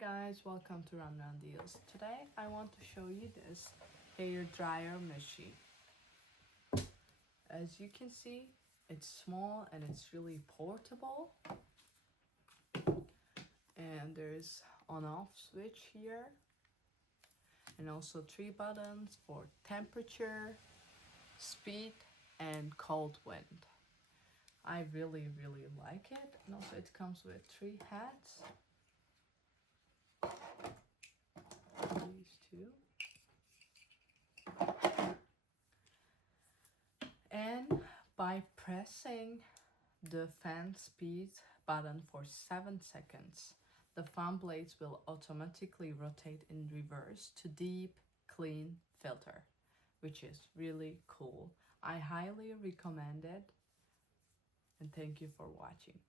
guys, welcome to Run Deals. Today I want to show you this hair dryer machine. As you can see, it's small and it's really portable. And there's on-off switch here. And also 3 buttons for temperature, speed, and cold wind. I really like it. And also it comes with 3 hats. These 2. And by pressing the fan speed button for 7 seconds, the fan blades will automatically rotate in reverse to deep clean filter, which is really cool. I highly recommend it, and thank you for watching.